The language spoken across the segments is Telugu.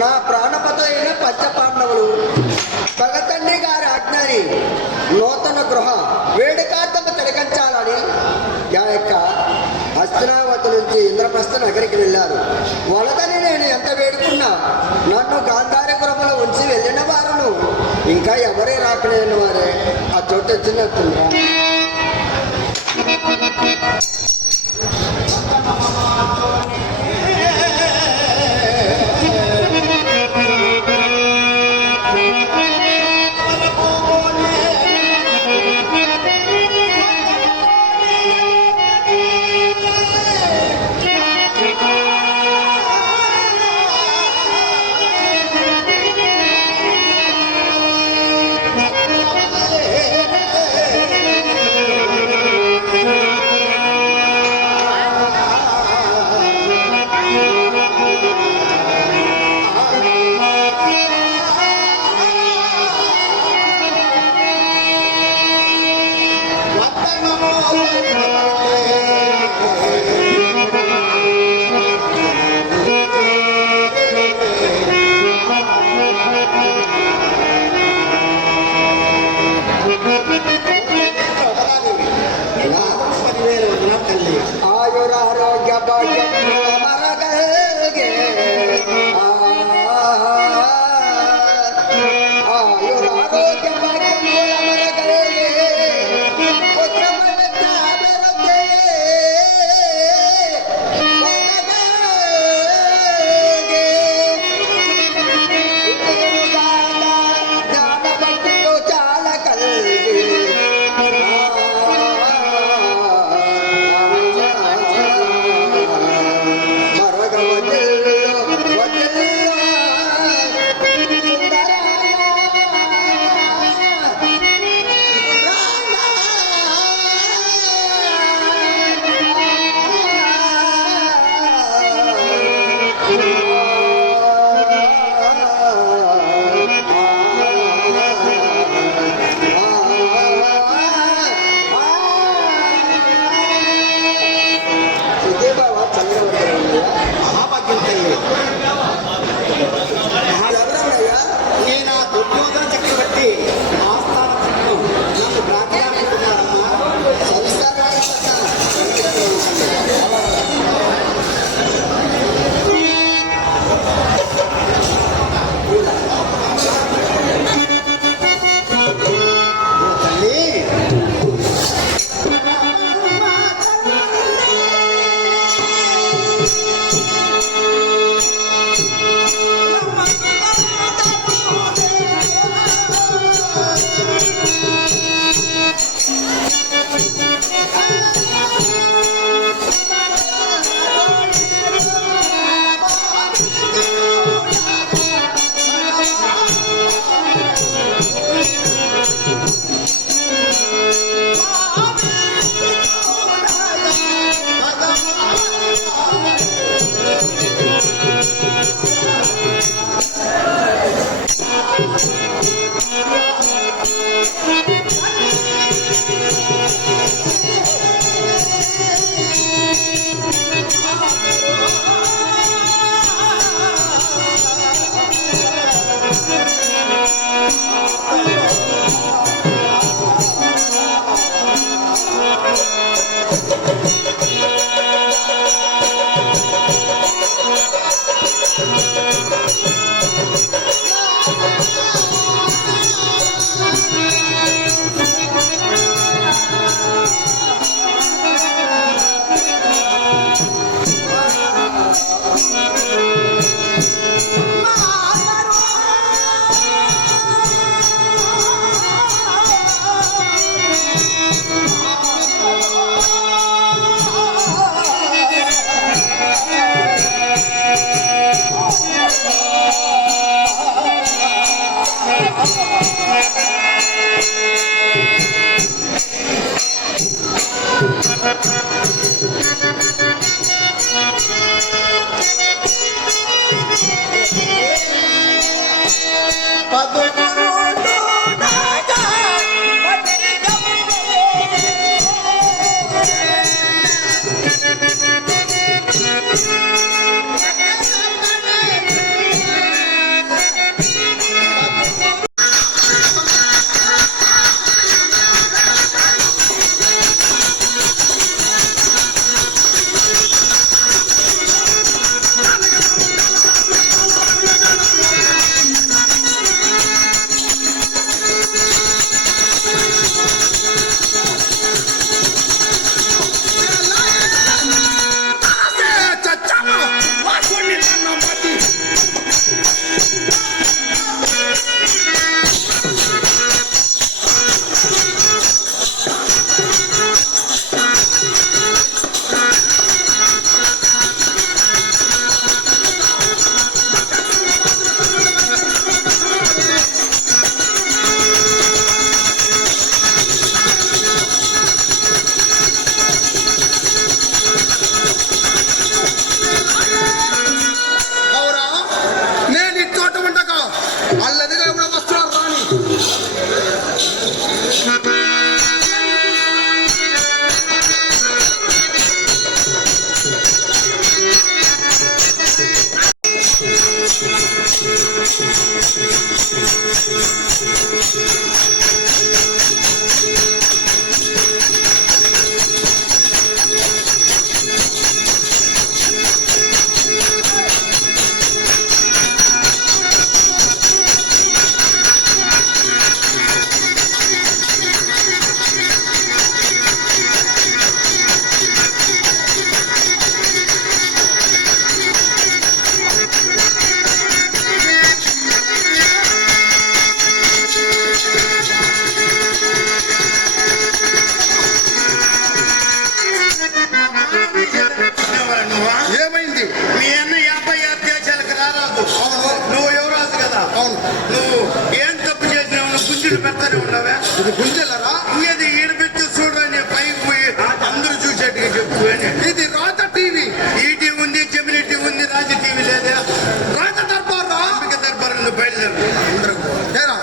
నా ప్రాణపత అయిన పంచపాండవులు భగతండ్రి గారి ఆజ్ఞని నూతన గృహ వేడుకార్థము తిరగంచాలని యొక్క హస్తినావతి నుంచి ఇంద్రప్రస్థ నగరికి వెళ్ళారు. వలదని నేను ఎంత వేడుకున్నా నన్ను గాంధారపురములో ఉంచి వెళ్ళిన వారును ఇంకా ఎవరే రాకలేని వారే ఆ చోటు వచ్చినట్టుందా. ఆయురారోగ్య భాగ్యం మరగల్గే ఆయురారోగ్య భాగ్యం మరగల్గే చాలా కలిగి ఉన్నావా నువ్వు? ఏమైంది? మీ అన్న 50 దేశాలకు రారాదు. అవును. నువ్వు యువరాజు కదా. అవును. నువ్వు ఏం తప్పు చేసినావు? నువ్వు గుంజులు పెడతానే ఉన్నావా? ఇది గుంజెలరా? ఇంకేది ఈడబెట్టి చూడని పైకి పోయి అందరూ చూసేట్టుగా చెప్తూ. ఇది రాజ టీవీ. ఈటీ ఉంది, జమినీ టీవీ ఉంది, రాజ టీవీ లేదా? రాజ దర్బార్ రా. అంబిక దర్బార్ నువ్వు బయలుదేరు. అందరూ ఏరా,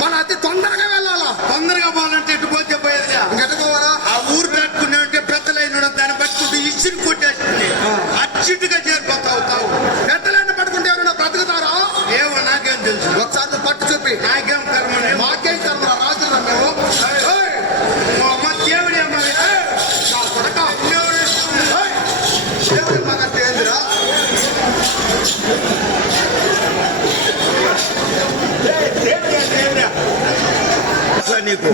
మన అతి తొందరగా వెళ్ళాలా? తొందరగా పోవాలంటే ఇటు పోతే పోయేదిలే. ఇంకెట పోవాలా? ఆ ఊరు దాటుకునే ఉంటే పెద్దలైన దాన్ని పట్టుకుంటూ ఇచ్చిన కొట్టేస్తుంది. అచ్చిట్టుగా చేరిపోతావు తావు. ఎట్టలేని పట్టుకుంటే ఎవరైనా బ్రతుకుతారా? ఏమో నాకేం తెలుసు. ఒకసారి నువ్వు పట్టు చూపి. నాకేం కర్మనే. మాకేం కర్మ రాజురా మేము. ఏయ్, అమ్మ దేవుడే అమ్మ. నా కొడకా. ఏయ్, దేవుడి మగంటే ఏందిరా? అట్లా నీకు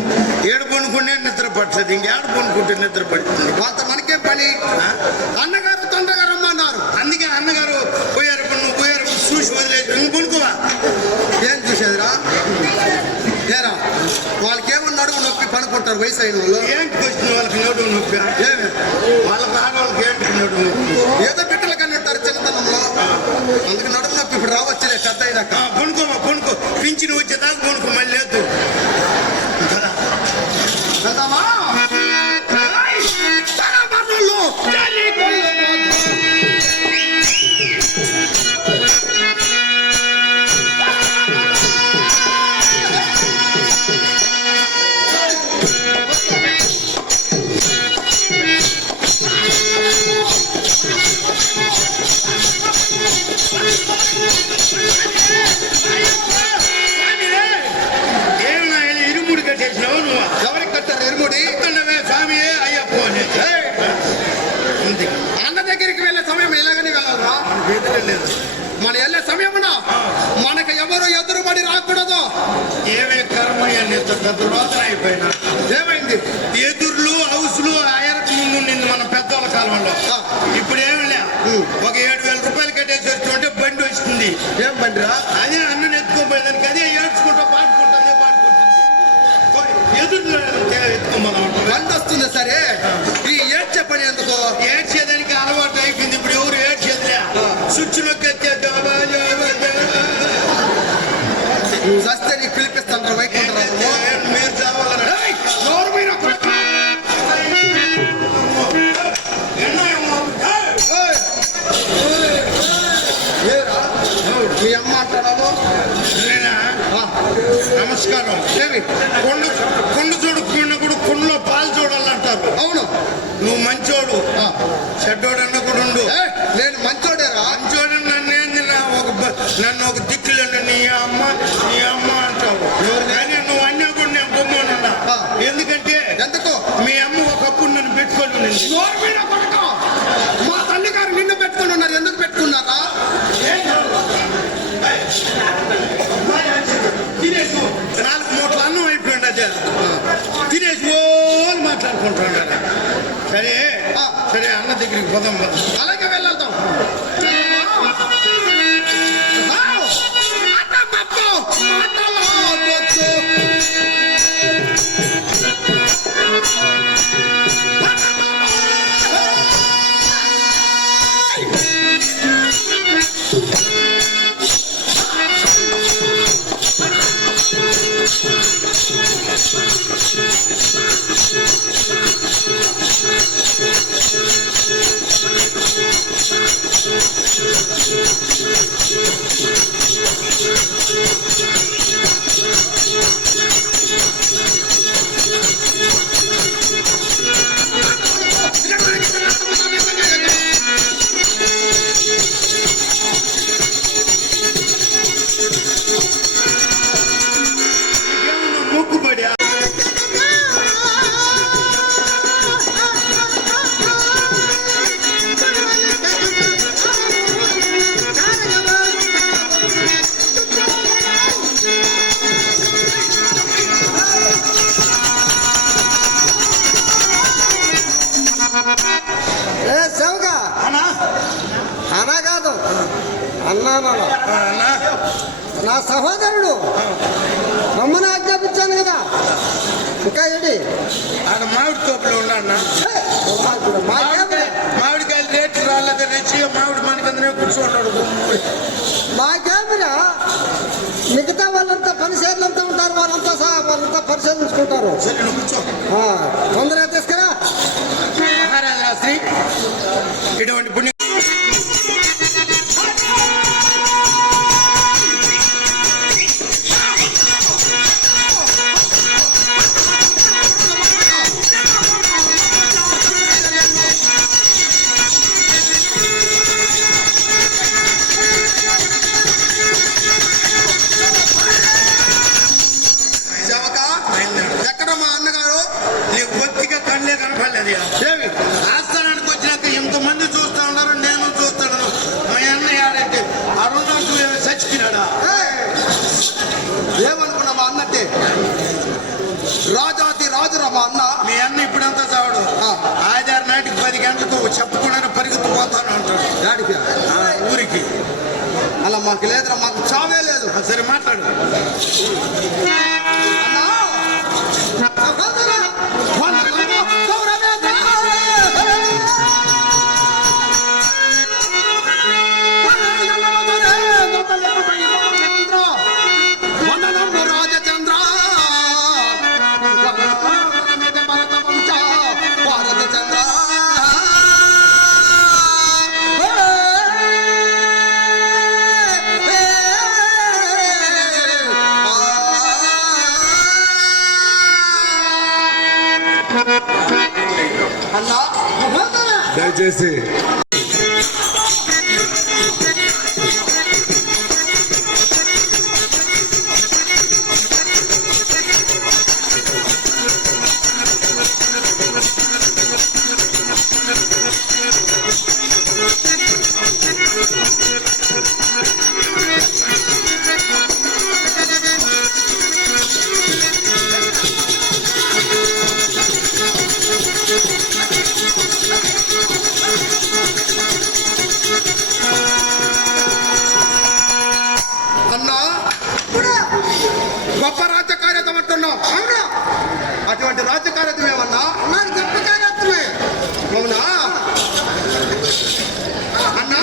ఏడు పనుకునే నిద్ర పట్టలేదు. ఇంకేడు పనుకుంటే నిద్ర పడుతుంది. వాళ్ళతో మనకేం పని? అన్నగారు తొందరగా రమ్మన్నారు. అందుకే అన్నగారు పోయారు. ఇప్పుడు నువ్వు పోయారు చూసి వదిలేదు. ఇంక పనుకోవా? ఏం చూసేదిరా? ఏరా, వాళ్ళకి ఏమన్నా అడుగు నొప్పి పనుకుంటారు వయసు అయిన వాళ్ళు. ఏంటికి వచ్చిన వాళ్ళకి నోటు నొప్పి? ఏమి? వాళ్ళకి ఆడవాళ్ళకి ఏంటికి నోటు నొప్పి? ఏదో బిడ్డలు కన్నట్టారు చిన్నతనంలో. అందుకు నడుము నొప్పి ఇప్పుడు రావచ్చులే పెద్ద అయినాక. పనుకోమా పనుకో. పింఛను వచ్చేదాకా పనుకో. మళ్ళీ లేదు. వెళ్దామా? తరబరులు జరిగొల్లుమోదు. ఏమన్నా ఇరుముడి కట్టేసినావు నువ్వు? ఎవరికి కట్టారు ఎరుముడి? ఎక్కడవే స్వామి అయ్యప్ప అని. ఏయ్, ఉంది. అన్న దగ్గరికి వెళ్ళే సమయం ఇలాగని వెళ్ళాలరా? లేదు. మన వెళ్ళే సమయమున మనకు ఎవరు ఎదురుబడి రాకూడదు. ఏమే కర్మయ్య నీత పెద్ద రోదన అయిపోయినా. ఏమైంది? ఎదుర్లు హౌస్లు ఆయనకు ముందు ఉండింది మన పెద్దోళ్ళ కాలంలో. ఇప్పుడు ఏమి లే. ఒక 7,000 రూపాయలు కట్టేసి వస్తుంటే బండి వస్తుంది. ఏం బండిరా? అదే అన్నను ఎత్తుకోపోయేదానికి అదే ఏడ్చుకుంటా పాడుకుంటుంది. ఎదురు ఎత్తుకోమన్నా బండి వస్తుంది సరే, ఈ ఏడ్చే పని ఎందుకు? ఏడ్చేదానికి అలవాటు అయిపోయింది. ఇప్పుడు ఎవరు ఏడ్చేదిలే. స్విచ్లోకి నువ్వు చస్తే నీకు పిలిపిస్తాను వైకుంఠరావు. మీరు చావాలన్నా మీ అమ్మ అంటాడు. నమస్కారం. ఏమి? కొండ చూడుకున్నా కూడా కొండలో పాలు చూడాలంటారు. అవును. నువ్వు మంచోడు. చెడ్డోడన్న కూడా ఉండు. నేను మంచోడేరా. మంచోడు నన్నేంది నన్ను ఒక దిక్కులేండి నీ అమ్మ అంటావు. కానీ నువ్వు అన్నా కూడా నేను బొమ్మనున్నా. ఎందుకంటే ఎందుకు? మీ అమ్మ ఒకప్పుడు నన్ను పెట్టుకొని ఉండింది. మా తల్లి గారు నిన్ను పెట్టుకుని ఉన్నారు. ఎందుకు పెట్టుకున్నారా? తినేసి 4 మూటల అన్నం అయిపోయింది. అదే తినేసి ఓని మాట్లాడుకుంటున్నాడు. సరే సరే అన్న దగ్గరికి పోదాం. అలాగే వెళ్ళాం. మొక్కుబడి సేవగా అన్నా అనా కాదు అన్నా అన్నా నా సహోదరుడు రమ్మని ఆజ్ఞాపించాను కదా. ఇంకా ఏంటి? ఆడ మామిడి తోపులో ఉన్నా. మాకేం మామిడికాయలు సాక్షిగా మామిడి మనకందరే కూర్చున్నాడు. మాకేమిరా మిగతా వాళ్ళంతా పరిశీలనంతా ఉంటారు, వాళ్ళంతా పరిశీలించుకుంటారు. సరే నువ్వు కూర్చో. తొందరగా తీసుకురా. మహారాజా శ్రీ ఇటువంటి పుణ్య ఎక్కడ మా అన్నగారు? నీకు కొద్దిగా కళ్ళే కనపడలేదు. ఏమి రాష్ట్రానికి వచ్చినాక ఇంతమంది చూస్తా ఉన్నారు, నేను చూస్తున్నాను. మా అన్నయ్య ఆడంటే అరుణాచు చచ్చిపోయినాడా? ఏమనుకున్నా మా అన్నట్టే రాజాతి రాజురా మా అన్న. మీ అన్న ఇప్పుడంతా చావడు. ఆధార్ నాటికి 10 గంటలకు చెప్పకుండా పరిగెత్తిపోతాను అంటాడు. డాడీకి ఊరికి అలా మాకు లేదురా, మాకు చావే లేదు. సరే మాట్లాడు. దయచేసి గొప్ప రాజ్యకార్యతం అంటున్నాం. అటువంటి రాజ్యకార్యతం ఏమన్నా? గొప్ప కార్యక్రమే. అవునా అన్నా?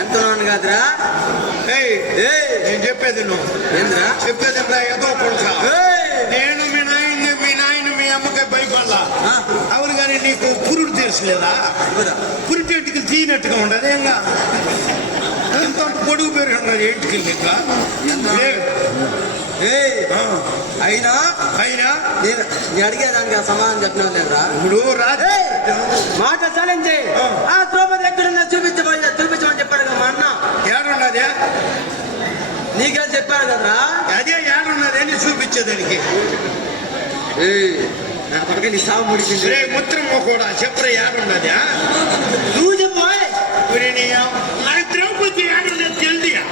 ఎంత కాదురా నేను చెప్పేది నువ్వు ఏంద్రా చెప్పేది ఏదో కొడుకా నేను మీ నాయన మీ అమ్మకాయ భయపడలా అవును కానీ నీకు పురుడు తెలుసులేదా పురిటి ఇంటికి తీనట్టుగా ఉండదు ఇంకా ఎంత పొడుగు పెరిగి ఉండదు ఏంటికి ఇంకా అయినా అయినా నేను అడిగేదానికి సమాధానం చెప్పినా లేదురా. ఇప్పుడు రాజే మాట ఛాలెంజ్ ఆ ద్రౌపది ఎక్కడున్నా చూపించమని చెప్పాడు కదా మా అన్న. ఏడున్నదే నీకే చెప్పాడు కదరా. అదే ఏడున్నది అని చూపించేదానికి నా పక్కన నీ సాగు ముడిచింది. రే ముత్రమ్మ కూడా చెప్పరా ఏడున్నది నువ్వు చెప్పోయ్. నాకు ద్రౌపది ఏడున్నది తెలియదు.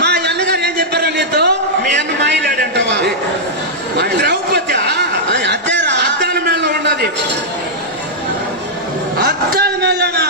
మా అన్నగారు ఏం చెప్పారా నీతో? మీ అన్న మాయలాడంటావా? ద్రౌపది అదేరా అద్దాల మేళ ఉన్నది. అద్దాల మేళనా?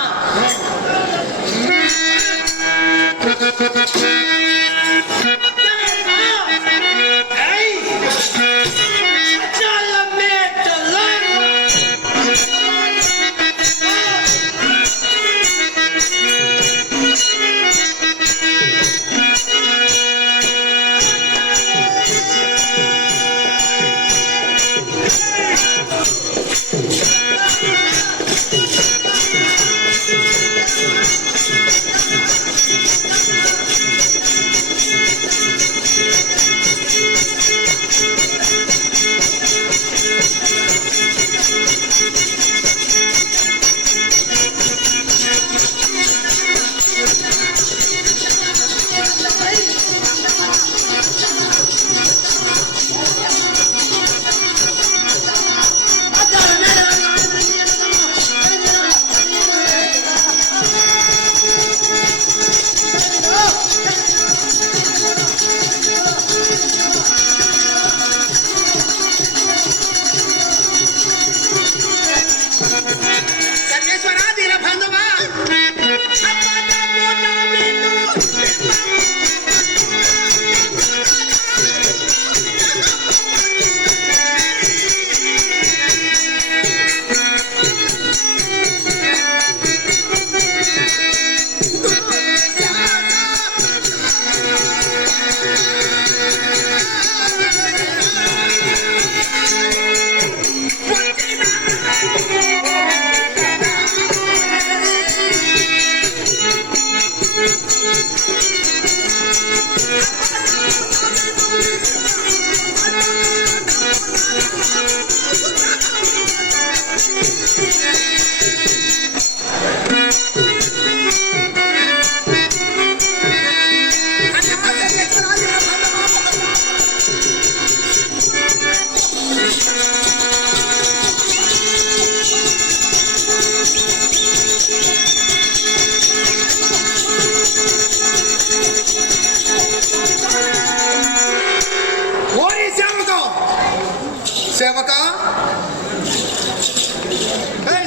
సేవక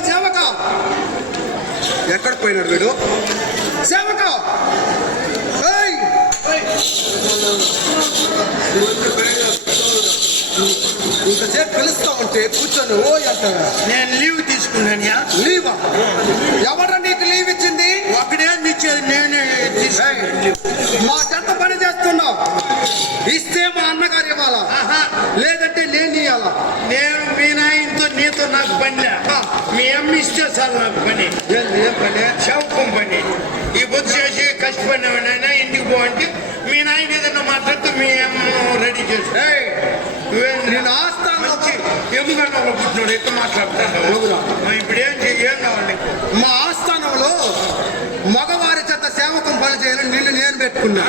సేవక ఎక్కడ పోయినాడు వీడు? సేవక ఇంతసేపు పిలుస్తా ఉంటే కూర్చొని ఓ అంటారా? నేను లీవ్ తీసుకున్నాను. లీవా? ఎవరా నీకు లీవ్ ఇచ్చింది? ఒకడే ఇచ్చేది నేనే తీసుకున్నాను. మా చెత్త పని చేస్తున్నావు. ఇస్తే మా అన్నగారు ఇవ్వాలా, లేదంటే నేను ఇవ్వాలా? నేను మీ నాయనతో నీతో నాకు పని. మీ అమ్మ ఇస్తే చాలు నాకు పని. ఏం పని? చౌకం పని. ఈ బుద్ధి చేసి కష్టపడినైనా ఇంటికి పోవంటే మీ నాయన ఏదన్నా మాట్లాడితే మీ అమ్మ రెడీ చేసి నేను ఆస్థానం ఎందుకన్నా పుట్టినోడు ఎక్కువ మాట్లాడుతాను. ఇప్పుడు ఏం కావాలి? మా ఆస్థానంలో మగవారి చేత సేవకం పని చేయాలని నిన్ను నేను పెట్టుకున్నా.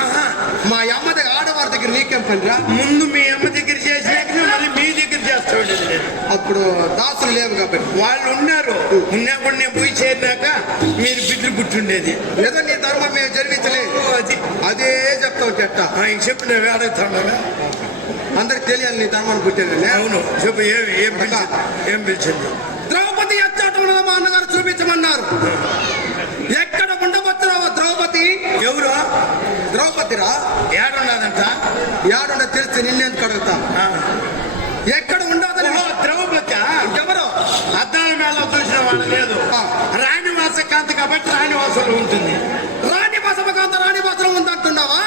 మా అమ్మ దగ్గర ఆడవారి దగ్గర నీకేం పని రా? ముందు మీ అమ్మ దగ్గర చేసినాక మళ్ళీ మీ దగ్గర చేస్తాడు. అప్పుడు దాసులు లేవు కాబట్టి వాళ్ళు ఉన్నారు. ఉన్నప్పుడు నేను పోయి చేరినాక మీరు బిడ్డలు పుట్టిండేది. ఏదో నీ ధర్మం మేము జరిపించలేదు. అదే చెప్తావు చెట్ట. ఆయన చెప్పిన అడుగుతాను. అందరికి తెలియాలి నీ ధర్మాన్ని పుట్టేది. అవును చెప్పు. ఏం పిలిచింది? ద్రౌపది ఎచ్చటం మా అన్నగారు చూపించమన్నారు. ఎక్కడ ఉండబోతున్నావా ద్రౌపది? ఎవరు? ద్రౌపదిరా. ఏడున్నదంట. ఏడున్న తెలిసి నిన్నెందుకు అడుగుతా? ఎక్కడ ఉండదని. ద్రౌపది ఎవరు? అద్దాల మేళ చూసిన వాళ్ళు లేదు. రాణివాస కాంతి కాబట్టి రాణివాసంలో ఉంటుంది. రాణివాసమ కాంత రాణివాసంలో ఉందంటున్నావా?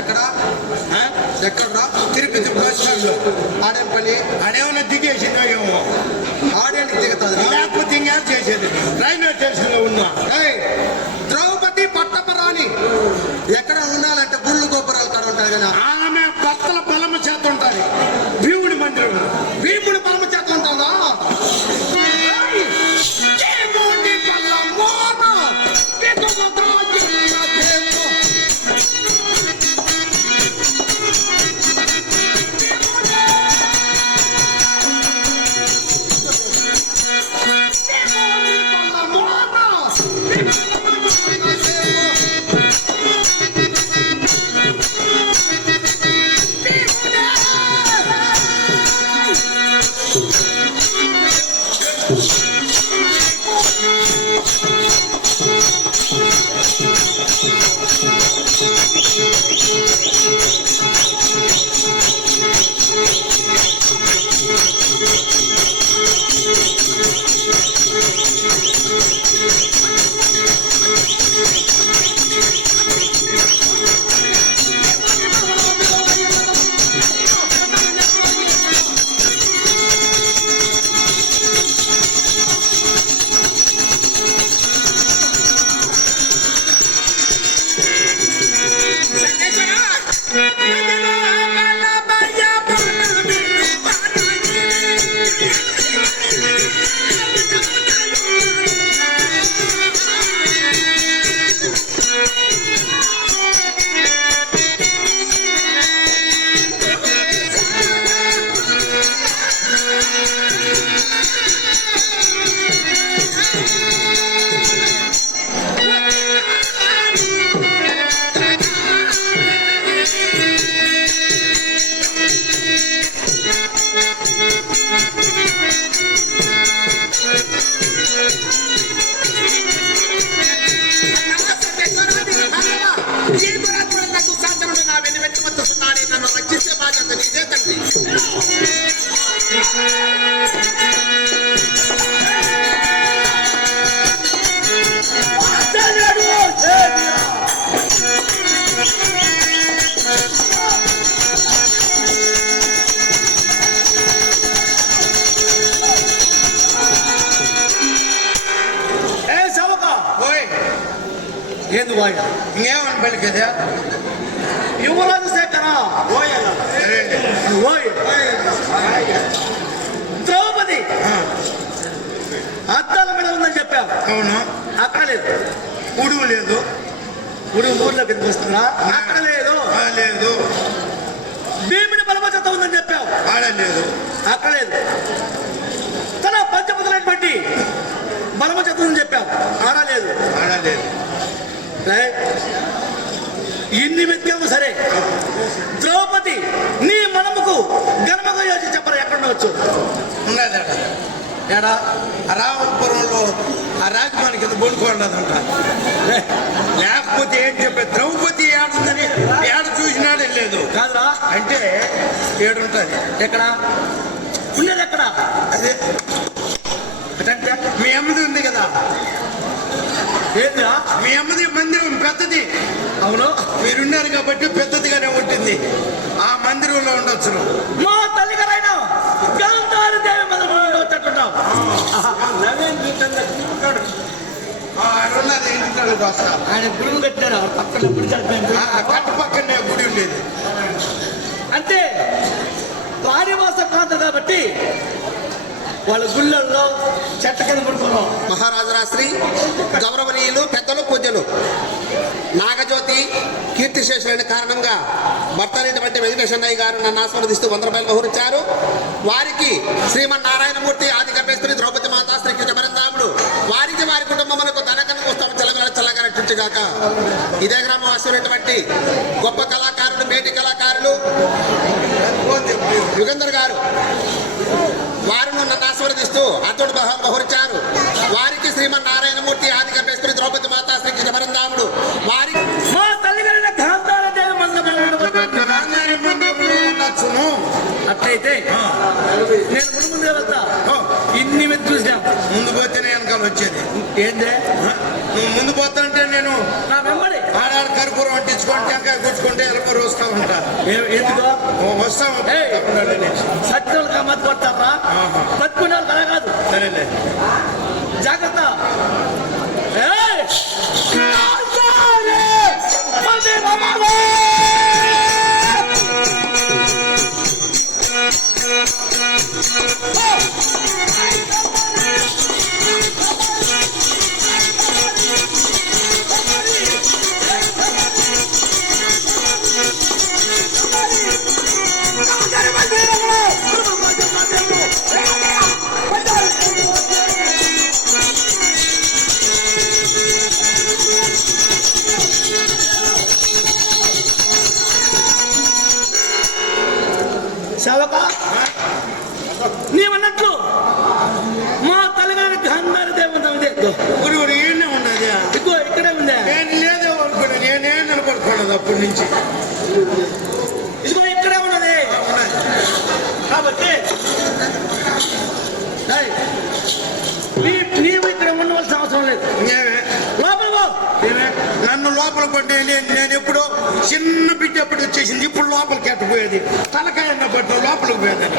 ఎక్కడ ఆ? ఎక్కడ్రా తిరుపతి బస్ స్టాండ్ లో ఆడేపల్లి ఆడేమన్నా దిగేసిందో ఏమో, ఆడేంటికి దిగుతుంది లేకపోతే ఇంకేం చేసేది. రైల్వే స్టేషన్ లో ఉన్నా. ద్రౌపది పట్టపరాణి ఎక్కడ ఉండాలంటే గుళ్ళు గోపురాలు కాడ ఉంటారు కదా. ఆమె భక్తుల బలము చేత ఉంటారు. భీముడి మందిరం, భీముడు పరమ చేత ఉంటుందా? భీముడి బలమోన దిగుమదాజుల దేశం. నన్ను రక్షించే బాధ్యత నీదే తండ్రి. ఏంది వాయి ఇంకేమని పలికేదా? యువరాజు శేఖర ఓయ్ ద్రౌపది అద్దాల మీద ఉందని చెప్పావు. అవును. అక్కడ లేదు. ఉడుగు లేదు. ఉడుగు ఊర్లోకి ఎందుకు వస్తుందా? అక్కడ లేదు. లేదు. భీముడి బలమచత ఉందని చెప్పావు. ఆడలేదు. అక్కడ లేదు. తన పంచపదలైనటువంటి బలమచత ఉందని చెప్పావు. ఆడలేదు. ఆడలేదు. ఇన్ని వెతికాము సరే, ద్రౌపది నీ మనముకు గర్భగా యోచి చెప్పరు ఎక్కడ ఉండవచ్చు. ఉన్నదట ఏడా రామపురంలో ఆ రాజమాని కింద బొడుకోండదంట. లేకపోతే ఏం చెప్పే ద్రౌపది ఏడుందని ఏడు చూసినాడే లేదు కాదురా. అంటే ఏడుంటది. ఎక్కడ ఉన్నది? ఎక్కడ? అదే అంటే మీ అమ్మది ఉంది కదా. ఏంద్రా? మీ అమ్మది మందిరం పెద్దది. అవును, మీరున్నారు కాబట్టి పెద్దదిగానే ఉంటుంది. ఆ మందిరంలో ఉండొచ్చు. మా తల్లి గారైనా గాంధారి దేవి మందిరంలో వచ్చేట్టున్నావు. ఉన్నది ఇంటికి వస్తా. ఆయన గురువు కట్టారు పక్కన ఎప్పుడు చనిపోయింది. కట్టు పక్కనే గుడి ఉండేది. అంటే వారివాస ప్రాంతం కాబట్టి వాళ్ళ గుళ్ళల్లో చెట్ట కింద పడుకున్నాం. మహారాజరాశ్రీ గౌరవనీయులు పెద్దలు పూజ్యులు నాగజ్యోతి కీర్తిశేషులైన కారణంగా భర్త అయినటువంటి వెంకటేశ్వరయ్య గారు నన్ను ఆస్వాదిస్తూ 100 రూపాయలు బహురించారు. వారికి శ్రీమన్నారాయణమూర్తి ఆది కపేశ్వరి ద్రౌపది మాతా శ్రీ కృష్ణపరంధాముడు వారికి వారి కుటుంబములకు ధనకన వస్తాము చల్లగా రక్షించుగాక. ఇదే గ్రామం వాసినటువంటి గొప్ప కళాకారులు, మేటి కళాకారులు యుగంధర్ గారు వారు నన్ను ఆస్వాదిస్తూ అతడు బహురించారు. వారికి శ్రీమన్నారాయణమూర్తి ఆది కపేశ్వరి ద్రౌపది మాతా శ్రీ కృష్ణపరంధాముడు వారికి మా తల్లి గారైన గాంధారి దేవి నచ్చును. అట్లయితే నేను ముందుగా వెళ్తా. ఇన్ని మీద చూసాం. ముందు పోతేనే వెనకాల వచ్చేది. ఏందే నువ్వు ముందు పోతా అంటే నేను నా వెంబడి ఆడాడు కర్పూరం అంటే గుచ్చుకొని టెంకాయ గుచ్చుకుంటే ఎలప రోస్తా ఉంటా ఎందుకో వస్తాము ఏయ్, సత్యులు కమ్మతి కొడతారా బతుకునే వాళ్ళు కల కాదు. సరేలే జాగ్రత్త. ఏయ్! సేవక, నీవన్నట్లు మా తల్లిగారి గాంధారి దేవంతం ఇదే ఊరి ఊరి ఈయనే ఉన్నది ఇగో ఇక్కడే ఉందా. నేను లేదే అనుకున్నా నేనే నిలబడుకున్నది అప్పటి నుంచి ఇదిగో ఇక్కడే ఉన్నది. కాబట్టి ఏయ్, నీవు ఇక్కడ ఉండవలసిన అవసరం లేదు. ఏమే లోపల పో. ఏమే నన్ను లోపల కొట్టే నేను ఎప్పుడో చిన్న బిడ్డ ఎప్పుడు వచ్చేసింది ఇప్పుడు లోపలికి ఎట్టపోయేది తలకాయ పట్టు లోపలికి పోయేదాన్ని